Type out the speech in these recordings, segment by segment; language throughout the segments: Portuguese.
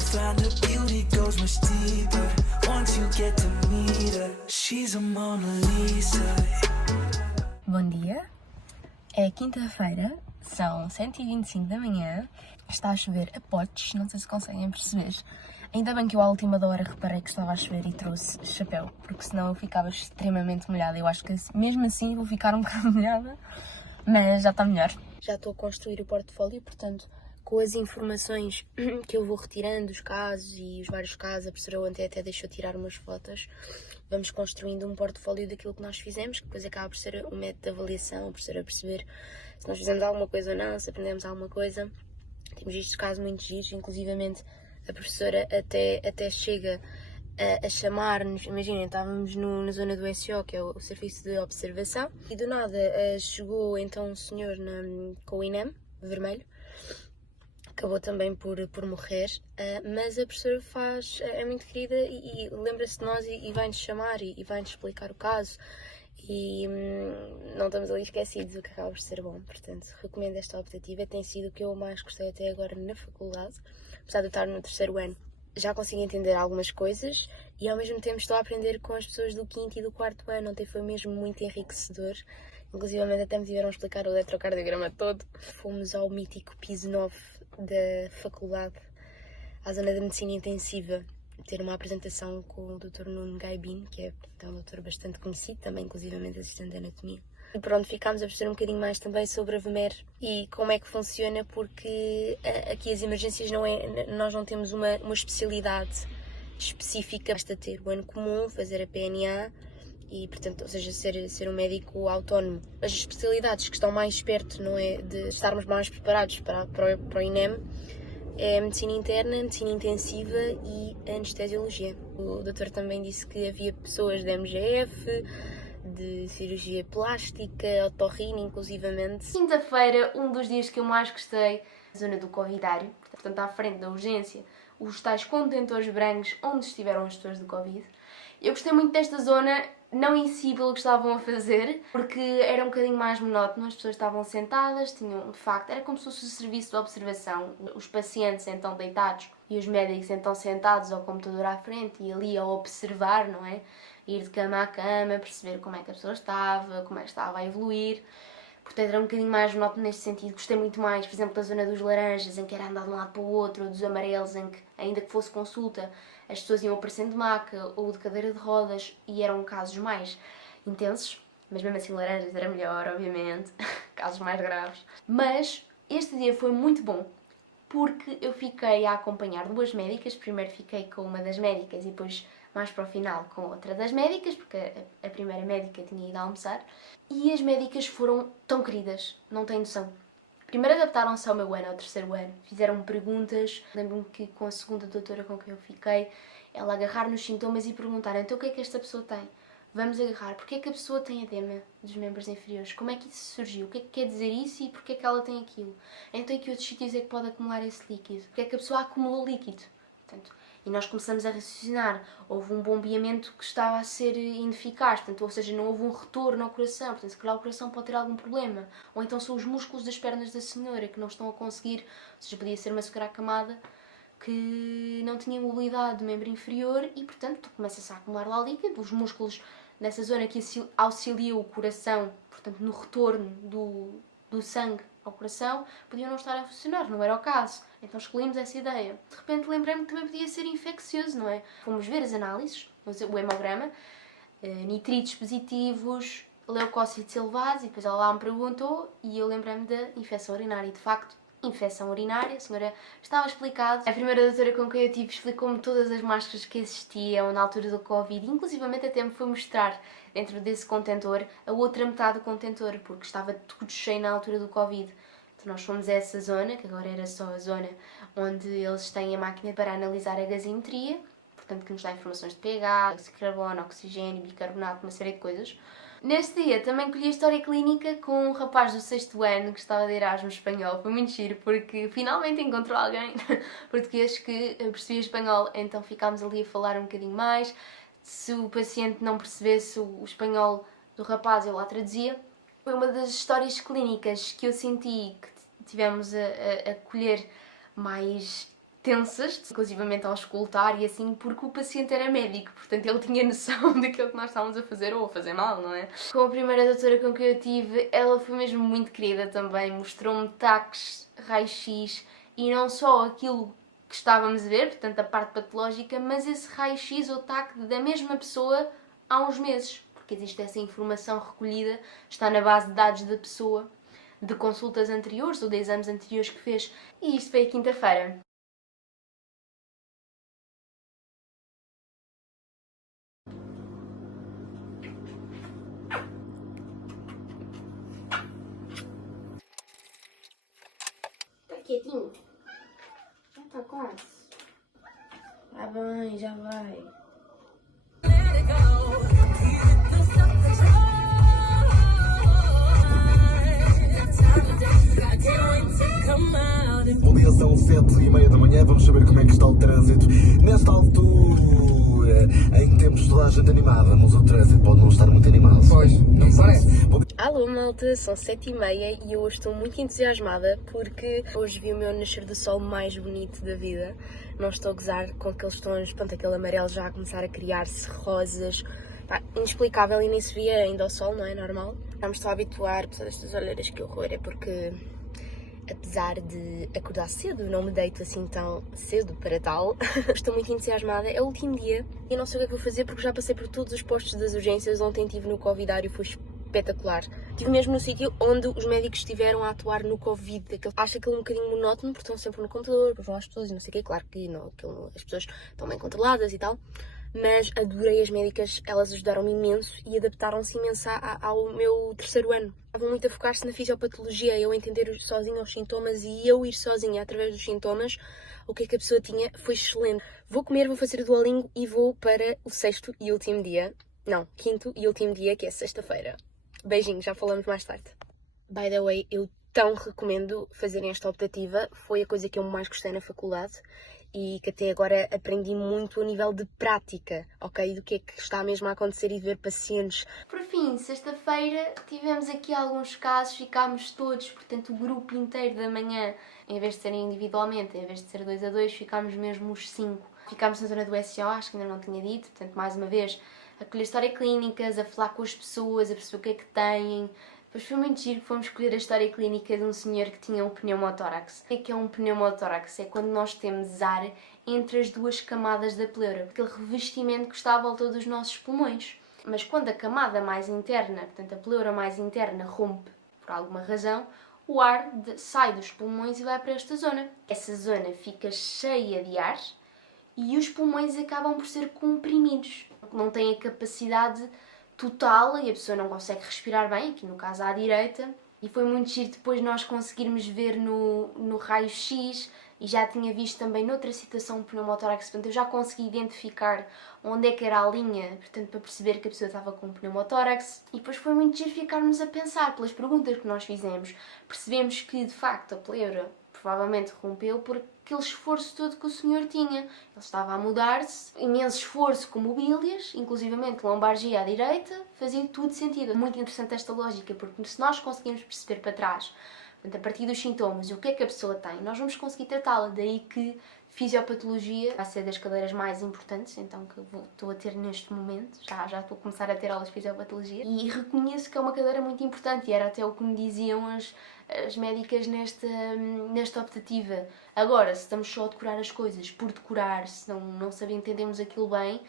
You'll find the beauty goes much deeper once you get to meet her. She's a Mona Lisa. Bom dia, é quinta-feira, são 7h25 da manhã, está a chover a potes, não sei se conseguem perceber. Ainda bem que eu à última da hora reparei que estava a chover e trouxe chapéu, porque senão eu ficava extremamente molhada. Eu acho que mesmo assim vou ficar um bocado molhada, mas já está melhor. Já estou a construir o portfólio, portanto, com as informações que eu vou retirando dos casos e os vários casos, a professora ontem até deixou tirar umas fotos, vamos construindo um portfólio daquilo que nós fizemos, que depois acaba por ser um método de avaliação, a professora perceber se nós fizemos alguma coisa ou não, se aprendemos alguma coisa. Temos visto casos muito giros, inclusivamente a professora até chega a chamar-nos. Imaginem, estávamos na zona do SO, que é o Serviço de Observação, e do nada chegou então um senhor com o INEM, vermelho, acabou também por morrer, mas a professora é muito querida e lembra-se de nós e vai-nos chamar e vai-nos explicar o caso. E não estamos ali esquecidos, o que acaba por ser bom. Portanto, recomendo esta optativa. Tem sido o que eu mais gostei até agora na faculdade. Apesar de eu estar no terceiro ano, já consigo entender algumas coisas e ao mesmo tempo estou a aprender com as pessoas do quinto e do quarto ano. Ontem foi mesmo muito enriquecedor. Inclusivamente até me tiveram a explicar o eletrocardiograma todo. Fomos ao mítico piso 9 da faculdade, à zona da medicina intensiva, ter uma apresentação com o Dr. Nuno Gaibin, que é um doutor bastante conhecido, também inclusivamente assistente de anatomia. E pronto, ficámos a perceber um bocadinho mais também sobre a VMER e como é que funciona, porque aqui as emergências nós não temos uma especialidade específica. Basta ter o ano comum, fazer a PNA e, portanto, ou seja, ser um médico autónomo. As especialidades que estão mais perto, não é, de estarmos mais preparados para o INEM, é a medicina interna, a medicina intensiva e a anestesiologia. O doutor também disse que havia pessoas de MGF, de cirurgia plástica, otorrino, inclusivamente. Quinta-feira, um dos dias que eu mais gostei, a zona do covidário, portanto à frente da urgência, os tais contentores brancos onde estiveram as pessoas do Covid. Eu gostei muito desta zona, não em si pelo que estavam a fazer, porque era um bocadinho mais monótono, as pessoas estavam sentadas, tinham, de facto, era como se fosse o serviço de observação, os pacientes então deitados e os médicos então sentados ao computador à frente e ali a observar, não é? Ir de cama a cama, perceber como é que a pessoa estava, como é que estava a evoluir. Portanto, era um bocadinho mais monótono neste sentido. Gostei muito mais, por exemplo, da zona dos laranjas, em que era andar de um lado para o outro, ou dos amarelos, em que, ainda que fosse consulta, as pessoas iam aparecendo de maca ou de cadeira de rodas, e eram casos mais intensos, mas mesmo assim laranjas era melhor, obviamente, casos mais graves. Mas este dia foi muito bom, porque eu fiquei a acompanhar duas médicas. Primeiro fiquei com uma das médicas e depois, mais para o final, com outra das médicas, porque a primeira médica tinha ido almoçar. E as médicas foram tão queridas, não têm noção. Primeiro adaptaram-se ao meu ano, ao terceiro ano. Fizeram-me perguntas. Lembro-me que com a segunda doutora com quem eu fiquei, ela agarrar nos sintomas e perguntar: então o que é que esta pessoa tem? Vamos agarrar. Porquê é que a pessoa tem edema dos membros inferiores? Como é que isso surgiu? O que é que quer dizer isso e porquê é que ela tem aquilo? Então em que outros sítios é que pode acumular esse líquido? Porquê é que a pessoa acumulou líquido? Portanto, e nós começamos a raciocinar. Houve um bombeamento que estava a ser ineficaz, portanto, ou seja, não houve um retorno ao coração, portanto, se calhar o coração pode ter algum problema. Ou então são os músculos das pernas da senhora que não estão a conseguir, ou seja, podia ser uma senhora acamada que não tinha mobilidade do membro inferior e, portanto, começa-se a acumular lá líquido. Os músculos nessa zona que auxiliam o coração, portanto, no retorno do sangue ao coração, podiam não estar a funcionar, não era o caso. Então excluímos essa ideia. De repente lembrei-me que também podia ser infeccioso, não é? Fomos ver as análises, o hemograma, nitritos positivos, leucócitos elevados, e depois ela lá me perguntou e eu lembrei-me da infecção urinária. E de facto, infecção urinária, a senhora estava explicado. A primeira doutora com quem eu tive explicou-me todas as máscaras que existiam na altura do Covid, inclusivamente até me foi mostrar dentro desse contentor a outra metade do contentor, porque estava tudo cheio na altura do Covid. Então nós fomos a essa zona, que agora era só a zona onde eles têm a máquina para analisar a gasometria, portanto que nos dá informações de pH, de carbono, oxigênio, bicarbonato, uma série de coisas. Neste dia também colhi a história clínica com um rapaz do 6º ano que estava de Erasmus espanhol. Foi muito giro porque finalmente encontrou alguém português que percebia espanhol, então ficámos ali a falar um bocadinho mais. Se o paciente não percebesse o espanhol do rapaz, eu lá traduzia. Foi uma das histórias clínicas que eu senti que tivemos a colher mais tensas, inclusivamente ao escutar e assim, porque o paciente era médico, portanto ele tinha noção daquilo que nós estávamos a fazer ou a fazer mal, não é? Com a primeira doutora com que eu tive, ela foi mesmo muito querida também, mostrou-me taques, raio-x e não só aquilo que estávamos a ver, portanto a parte patológica, mas esse raio-x ou taque da mesma pessoa há uns meses, porque existe essa informação recolhida, está na base de dados da pessoa, de consultas anteriores ou de exames anteriores que fez, e isto foi a quinta-feira. Tá quietinho? Já tá quase. Tá bem, já vai. Bom dia, são 7h30 da manhã, vamos saber como é que está o trânsito. Nesta altura, em que temos toda a gente animada, mas o trânsito pode não estar muito animado. Pois, não parece. Alô malta, são 7h30 e eu hoje estou muito entusiasmada porque hoje vi o meu nascer do sol mais bonito da vida. Não estou a gozar com aqueles tons, pronto, aquele amarelo já a começar a criar-se, rosas, pá, inexplicável e nem se via ainda o sol, não é normal? Estamos só a habituar, apesar destas olheiras, que horror, é porque apesar de acordar cedo, não me deito assim tão cedo para tal. Estou muito entusiasmada, é o último dia e não sei o que é que vou fazer porque já passei por todos os postos das urgências. Ontem estive no Covidário, foi espetacular. Estive mesmo no sítio onde os médicos estiveram a atuar no Covid. Acho aquilo um bocadinho monótono porque estão sempre no computador, depois vão às pessoas e não sei o quê. Claro que não, as pessoas estão bem controladas e tal. Mas adorei as médicas, elas ajudaram-me imenso e adaptaram-se imenso ao meu terceiro ano. Estavam muito a focar-se na fisiopatologia, eu entender sozinha os sintomas e eu ir sozinha através dos sintomas o que é que a pessoa tinha, foi excelente. Vou comer, vou fazer o Duolingo e vou para o sexto e último dia, não, quinto e último dia, que é sexta-feira. Beijinhos, já falamos mais tarde. By the way, eu tão recomendo fazerem esta optativa, foi a coisa que eu mais gostei na faculdade e que até agora aprendi muito a nível de prática, ok? Do que é que está mesmo a acontecer e ver pacientes. Por fim, sexta-feira tivemos aqui alguns casos, ficámos todos, portanto o grupo inteiro da manhã, em vez de serem individualmente, em vez de ser 2 a 2, ficámos mesmo os 5. Ficámos na zona do SO, acho que ainda não tinha dito, portanto mais uma vez, a colher história clínicas, a falar com as pessoas, a perceber o que é que têm. Depois foi muito giro, fomos escolher a história clínica de um senhor que tinha um pneumotórax. O que é um pneumotórax? É quando nós temos ar entre as duas camadas da pleura, aquele revestimento que está à volta dos nossos pulmões. Mas quando a camada mais interna, portanto a pleura mais interna, rompe por alguma razão, o ar sai dos pulmões e vai para esta zona. Essa zona fica cheia de ar e os pulmões acabam por ser comprimidos. Não têm a capacidade total e a pessoa não consegue respirar bem, aqui no caso à direita, e foi muito giro depois nós conseguirmos ver no raio-x e já tinha visto também noutra situação um pneumotórax, portanto eu já consegui identificar onde é que era a linha, portanto para perceber que a pessoa estava com um pneumotórax, e depois foi muito giro ficarmos a pensar pelas perguntas que nós fizemos, percebemos que de facto a pleura provavelmente rompeu por aquele esforço todo que o senhor tinha. Ele estava a mudar-se, imenso esforço com mobílias, inclusivamente lombargia à direita, fazia tudo sentido. Muito interessante esta lógica, porque se nós conseguimos perceber para trás, portanto, a partir dos sintomas e o que é que a pessoa tem, nós vamos conseguir tratá-la. Daí que fisiopatologia vai ser das cadeiras mais importantes, então que estou a ter neste momento, já estou a começar a ter aulas de fisiopatologia, e reconheço que é uma cadeira muito importante, e era até o que me diziam as médicas nesta optativa. Agora, se estamos só a decorar as coisas por decorar, se não entendemos aquilo bem,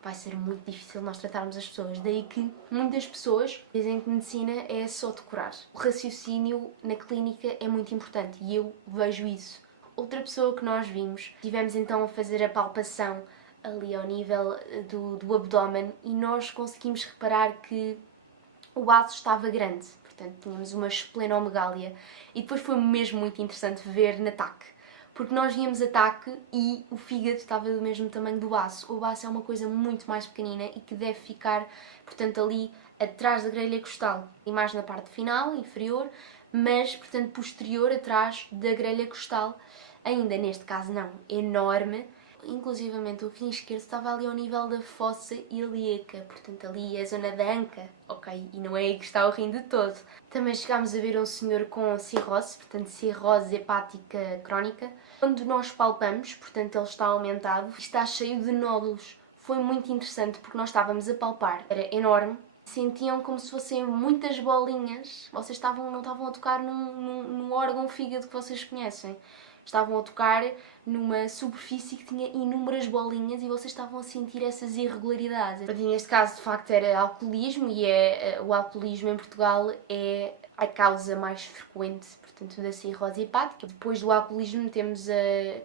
vai ser muito difícil nós tratarmos as pessoas. Daí que muitas pessoas dizem que medicina é só decorar. O raciocínio na clínica é muito importante e eu vejo isso. Outra pessoa que nós vimos, tivemos então a fazer a palpação ali ao nível do abdômen e nós conseguimos reparar que o vaso estava grande, portanto tínhamos uma esplenomegália, e depois foi mesmo muito interessante ver na TAC, porque nós víamos a TAC e o fígado estava do mesmo tamanho do baço. O baço é uma coisa muito mais pequenina e que deve ficar, portanto, ali atrás da grelha costal, e mais na parte final, inferior, mas, portanto, posterior, atrás da grelha costal, ainda neste caso não, enorme. Inclusivamente o rim esquerdo estava ali ao nível da fossa ilíaca, portanto ali é a zona da anca, ok? E não é aí que está o rim de todo. Também chegámos a ver um senhor com cirrose, portanto cirrose hepática crónica. Quando nós palpamos, portanto ele está aumentado, está cheio de nódulos. Foi muito interessante porque nós estávamos a palpar, era enorme, sentiam como se fossem muitas bolinhas. Vocês não estavam a tocar num órgão fígado que vocês conhecem. Estavam a tocar numa superfície que tinha inúmeras bolinhas e vocês estavam a sentir essas irregularidades. Neste caso, de facto, era alcoolismo e o alcoolismo em Portugal é a causa mais frequente, portanto, da cirrose hepática. Depois do alcoolismo temos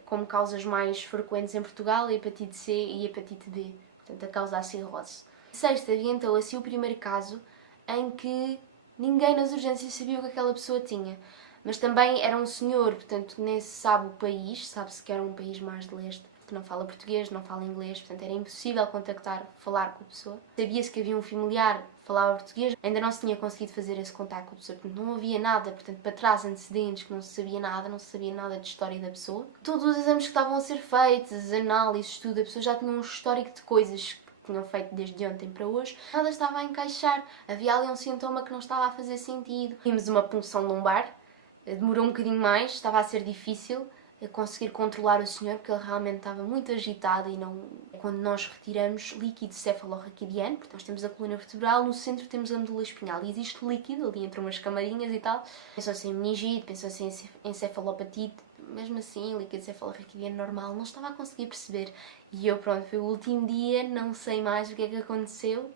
como causas mais frequentes em Portugal a hepatite C e a hepatite B, portanto, a causa da cirrose. Sexta, havia então assim o primeiro caso em que ninguém nas urgências sabia o que aquela pessoa tinha. Mas também era um senhor, portanto nem se sabe o país, sabe-se que era um país mais de leste, que não fala português, não fala inglês, portanto era impossível contactar, falar com a pessoa. Sabia-se que havia um familiar que falava português, ainda não se tinha conseguido fazer esse contacto com a pessoa, portanto não havia nada, portanto para trás antecedentes, que não se sabia nada, não se sabia nada de história da pessoa. Todos os exames que estavam a ser feitos, as análises, tudo, a pessoa já tinha um histórico de coisas que tinham feito desde ontem para hoje, nada estava a encaixar, havia ali um sintoma que não estava a fazer sentido. Vimos uma punção lombar. Demorou um bocadinho mais, estava a ser difícil conseguir controlar o senhor, porque ele realmente estava muito agitado e não... Quando nós retiramos líquido cefalorraquidiano, porque nós temos a coluna vertebral, no centro temos a medula espinhal e existe líquido ali entre umas camarinhas e tal. Pensou-se em meningite, pensou-se em encefalopatite, mesmo assim, líquido cefalorraquidiano normal, não estava a conseguir perceber. E eu, pronto, foi o último dia, não sei mais o que é que aconteceu.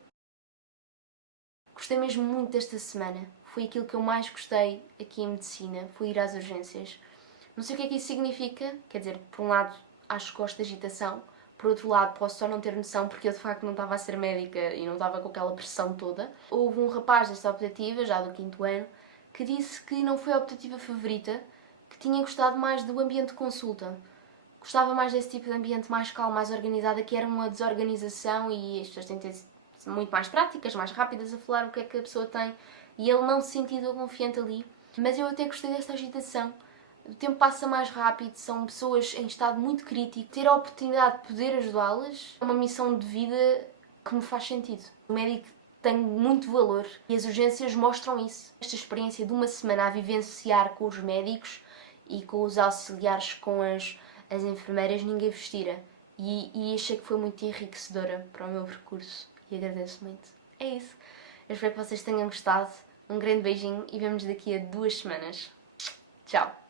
Gostei mesmo muito desta semana. Foi aquilo que eu mais gostei aqui em medicina, foi ir às urgências. Não sei o que é que isso significa, quer dizer, por um lado acho que gosto de agitação, por outro lado posso só não ter noção porque eu de facto não estava a ser médica e não estava com aquela pressão toda. Houve um rapaz desta optativa, já do 5º ano, que disse que não foi a optativa favorita, que tinha gostado mais do ambiente de consulta. Gostava mais desse tipo de ambiente mais calmo, mais organizado, que era uma desorganização e as pessoas têm de ter muito mais práticas, mais rápidas a falar o que é que a pessoa tem. E ele não se sentiu confiante ali. Mas eu até gostei desta agitação. O tempo passa mais rápido, são pessoas em estado muito crítico. Ter a oportunidade de poder ajudá-las é uma missão de vida que me faz sentido. O médico tem muito valor e as urgências mostram isso. Esta experiência de uma semana a vivenciar com os médicos e com os auxiliares, com as enfermeiras, ninguém vos tira. E achei que foi muito enriquecedora para o meu percurso e agradeço muito. É isso. Eu espero que vocês tenham gostado. Um grande beijinho e vemos daqui a 2 semanas. Tchau!